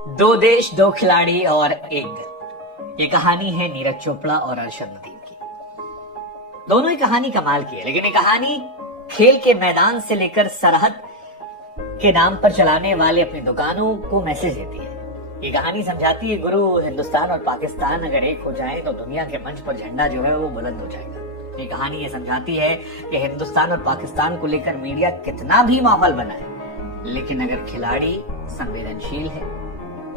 दो देश, दो खिलाड़ी और एक दिल। ये कहानी है नीरज चोपड़ा और अरशद नदीम की। दोनों ही कहानी कमाल की है, लेकिन ये कहानी खेल के मैदान से लेकर सरहद के नाम पर चलाने वाले अपनी दुकानों को मैसेज देती है। ये कहानी समझाती है गुरु, हिंदुस्तान और पाकिस्तान अगर एक हो जाए तो दुनिया के मंच पर झंडा जो है वो बुलंद हो जाएगा। ये कहानी ये समझाती है कि हिंदुस्तान और पाकिस्तान को लेकर मीडिया कितना भी माहौल बनाए, लेकिन अगर खिलाड़ी संवेदनशील है,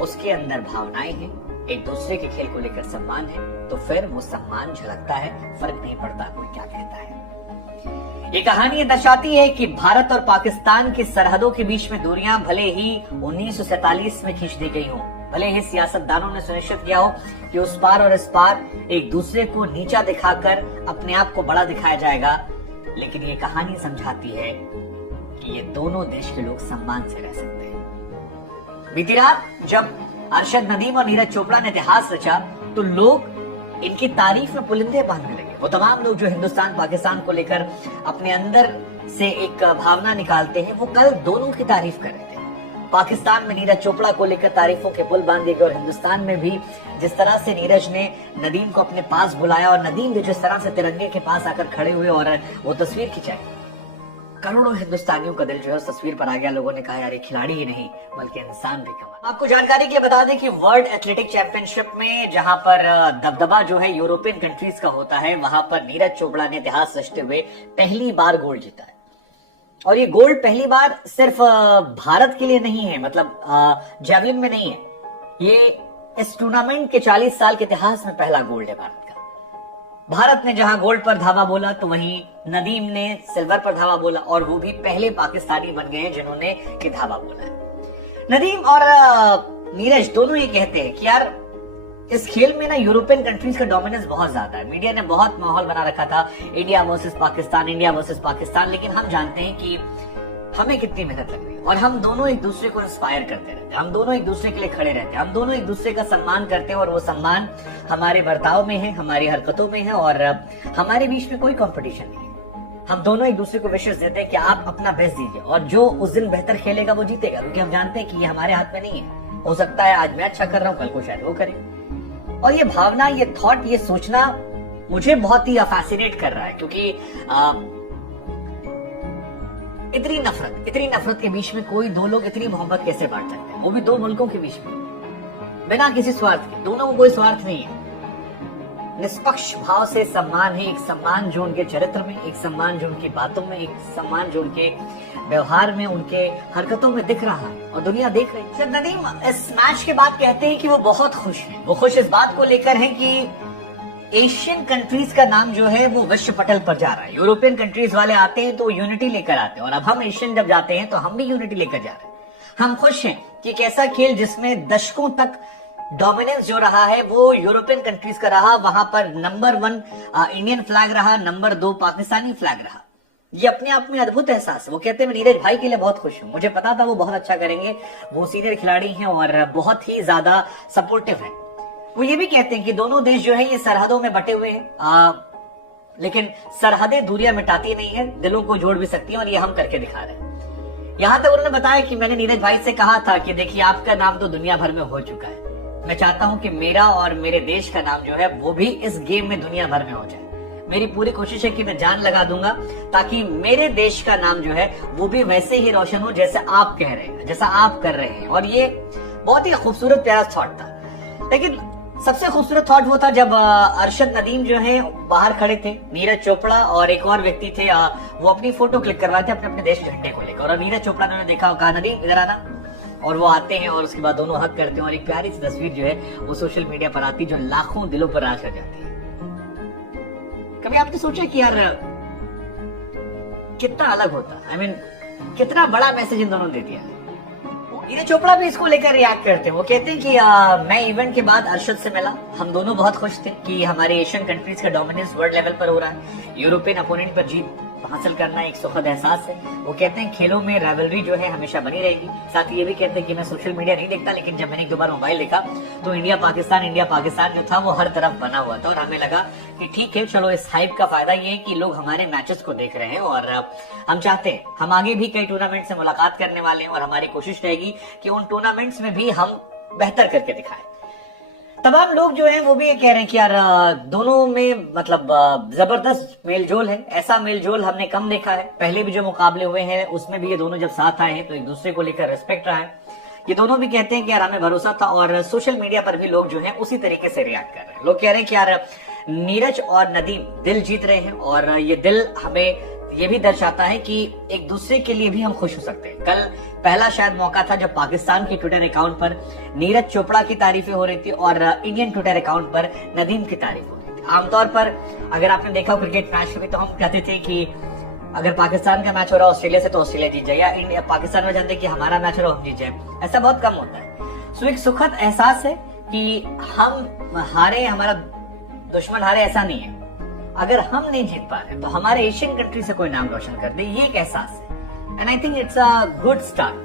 उसके अंदर भावनाएं हैं, एक दूसरे के खेल को लेकर सम्मान है, तो फिर वो सम्मान झलकता है, फर्क नहीं पड़ता कोई क्या कहता है। ये कहानी ये दर्शाती है कि भारत और पाकिस्तान की सरहदों के बीच में दूरियां भले ही 1947 में खींच दी गई हों, भले ही सियासतदानों ने सुनिश्चित किया हो कि उस पार और इस पार एक दूसरे को नीचा दिखाकर अपने आप को बड़ा दिखाया जाएगा, लेकिन ये कहानी समझाती है कि ये दोनों देश के लोग सम्मान से रह सकते हैं। बीती रात जब अरशद नदीम और नीरज चोपड़ा ने इतिहास रचा तो लोग इनकी तारीफ में पुलिंदे बांधने लगे। वो तमाम लोग जो हिंदुस्तान पाकिस्तान को लेकर अपने अंदर से एक भावना निकालते हैं, वो कल दोनों की तारीफ कर रहे थे। पाकिस्तान में नीरज चोपड़ा को लेकर तारीफों के पुल बांधे गए और हिंदुस्तान में भी जिस तरह से नीरज ने नदीम को अपने पास बुलाया और नदीम भी जिस तरह से तिरंगे के पास आकर खड़े हुए और वो तस्वीर खिंचाई, करोड़ों हिंदुस्तानियों का दिल जो है उस तस्वीर पर आ गया। लोगों ने कहा यार ये खिलाड़ी ही नहीं बल्कि इंसान भी कमाल। आपको जानकारी के लिए बता दें कि वर्ल्ड एथलेटिक चैंपियनशिप में जहां पर दबदबा जो है यूरोपियन कंट्रीज का होता है, वहां पर नीरज चोपड़ा ने इतिहास रचते हुए पहली बार गोल्ड जीता है। और ये गोल्ड पहली बार सिर्फ भारत के लिए नहीं है, मतलब जैवलिन में नहीं है, ये इस टूर्नामेंट के 40 साल के इतिहास में पहला गोल्ड है भारत का। भारत ने जहां गोल्ड पर धावा बोला तो वहीं नदीम ने सिल्वर पर धावा बोला, और वो भी पहले पाकिस्तानी बन गए हैं जिन्होंने ये धावा बोला है। नदीम और नीरज दोनों ये कहते हैं कि यार इस खेल में ना यूरोपियन कंट्रीज का डोमिनेंस बहुत ज्यादा है। मीडिया ने बहुत माहौल बना रखा था India versus Pakistan, India versus Pakistan, लेकिन हम जानते हैं कि हमें कितनी मेहनत लग रही है और हम दोनों एक दूसरे को इंस्पायर करते रहते हैं, हम दोनों एक दूसरे के लिए खड़े रहते हैं, हम दोनों एक दूसरे का सम्मान करते हैं, और वो सम्मान हमारे बर्ताव में है, हमारी हरकतों में है, और हमारे बीच में कोई कंपटीशन नहीं है। हम दोनों एक दूसरे को विशेष देते हैं कि आप अपना बेस्ट दीजिए, और जो उस दिन बेहतर खेलेगा वो जीतेगा, क्योंकि हम जानते हैं कि ये हमारे हाथ में नहीं है। हो सकता है आज मैं अच्छा कर रहा हूं, कल को शायद वो करे। और ये भावना, ये थॉट, ये सोचना मुझे बहुत ही फैसिनेट कर रहा है, क्योंकि इतनी नफरत के बीच में कोई दो लोग इतनी मोहब्बत कैसे बांट सकते हैं, वो भी दो मुल्कों के बीच में, बिना किसी स्वार्थ के। दोनों को कोई स्वार्थ नहीं है, निष्पक्ष भाव से सम्मान है। एक सम्मान जो उनके चरित्र में, एक सम्मान जो उनकी बातों में, एक सम्मान जो उनके व्यवहार में, उनके हरकतों में दिख रहा है, और दुनिया देख रही है। नदीम इस मैच के बाद कहते हैं कि वो बहुत खुश हैं। वो खुश इस बात को लेकर हैं कि एशियन कंट्रीज का नाम जो है वो विश्व पटल पर जा रहा है। यूरोपियन कंट्रीज वाले आते हैं तो यूनिटी लेकर आते हैं, और अब हम एशियन जब जाते हैं तो हम भी यूनिटी लेकर जा रहे हैं। हम खुश हैं कि एक ऐसा खेल जिसमें दशकों तक डोमिनेंस जो रहा है वो यूरोपियन कंट्रीज का रहा, वहां पर नंबर 1 इंडियन फ्लैग रहा, नंबर 2 पाकिस्तानी फ्लैग रहा। ये अपने आप में अद्भुत एहसास है। वो कहते हैं मैं नीरज भाई के लिए बहुत खुश हूं, मुझे पता था वो बहुत अच्छा करेंगे, वो सीनियर खिलाड़ी हैं और बहुत ही ज्यादा सपोर्टिव है। वो ये भी कहते हैं कि दोनों देश जो है ये सरहदों में बटे हुए हैं, लेकिन सरहदें दूरियां मिटाती नहीं है, दिलों को जोड़ भी सकती हैं, और ये हम करके दिखा रहे हैं। यहां तक उन्होंने बताया कि मैंने नीरज भाई से कहा था कि देखिए आपका नाम तो दुनिया भर में हो चुका है, मैं चाहता हूं कि मेरा और मेरे देश का नाम जो है वो भी इस गेम में दुनिया भर में हो जाए। मेरी पूरी कोशिश है कि मैं जान लगा दूंगा ताकि मेरे देश का नाम जो है वो भी वैसे ही रोशन हो जैसे आप कह रहे हैं, जैसा आप कर रहे हैं। और ये बहुत ही खूबसूरत प्यारा थॉट था। लेकिन सबसे खूबसूरत थॉट वो था जब अरशद नदीम जो है बाहर खड़े थे, नीरज चोपड़ा और एक और व्यक्ति थे, वो अपनी फोटो क्लिक करवाए थे अपने अपने देश के झंडे को लेकर, और नीरज चोपड़ा ने देखा और कहा नदीम इधर आना, और वो आते हैं और उसके बाद दोनों हक करते हैं, और एक प्यारी सी तस्वीर जो है वो सोशल मीडिया पर आती है जो लाखों दिलों पर राज कर जाती है। कभी आपने सोचा कि यार कितना अलग होता, I mean, कितना बड़ा मैसेज इन दोनों ने दे दिया। नीरज चोपड़ा भी इसको लेकर रिएक्ट करते हैं। वो कहते हैं कि मैं इवेंट के बाद अरशद से मिला, हम दोनों बहुत खुश थे कि हमारे एशियन कंट्रीज का डोमिनेंस वर्ल्ड लेवल पर हो रहा है, यूरोपियन अपोनेंट पर जीत हासिल करना एक सुखद एहसास है। वो कहते हैं खेलों में राइवलरी जो है हमेशा बनी रहेगी। साथ ही ये भी कहते हैं कि मैं सोशल मीडिया नहीं देखता, लेकिन जब मैंने एक दो बार मोबाइल देखा तो इंडिया पाकिस्तान जो था वो हर तरफ बना हुआ था, और हमें लगा कि ठीक है चलो इस हाइप का फायदा ये है कि लोग हमारे मैचेस को देख रहे हैं, और हम चाहते हैं हम आगे भी कई टूर्नामेंट से मुलाकात करने वाले हैं, और हमारी कोशिश रहेगी कि उन टूर्नामेंट्स में भी हम बेहतर करके दिखाए। तमाम लोग जो हैं वो भी ये कह रहे हैं कि यार दोनों में मतलब जबरदस्त मेलजोल है, ऐसा मेलजोल हमने कम देखा है। पहले भी जो मुकाबले हुए हैं उसमें भी ये दोनों जब साथ आए हैं तो एक दूसरे को लेकर रिस्पेक्ट रहा है। ये दोनों भी कहते हैं कि यार हमें भरोसा था, और सोशल मीडिया पर भी लोग जो हैं उसी तरीके से रिएक्ट कर रहे हैं। लोग कह रहे हैं कि यार नीरज और नदीम दिल जीत रहे हैं, और ये दिल हमें ये भी दर्शाता है कि एक दूसरे के लिए भी हम खुश हो सकते हैं। कल पहला शायद मौका था जब पाकिस्तान के ट्विटर अकाउंट पर नीरज चोपड़ा की तारीफें हो रही थी और इंडियन ट्विटर अकाउंट पर नदीम की तारीफ हो रही थी। आमतौर पर अगर आपने देखा क्रिकेट मैच में तो हम कहते थे कि अगर पाकिस्तान का मैच हो रहा है ऑस्ट्रेलिया से तो ऑस्ट्रेलिया जीत जाए, या इंडिया पाकिस्तान में जानते कि हमारा मैच हो रहा हम जीत जाए, ऐसा बहुत कम होता है। सो एक सुखद एहसास है कि हम हारे, हमारा दुश्मन हारे, ऐसा नहीं है। अगर हम नहीं जीत पा रहे तो हमारे एशियन कंट्री से कोई नाम रोशन कर दे, ये एक एहसास है। And I think it's a good start.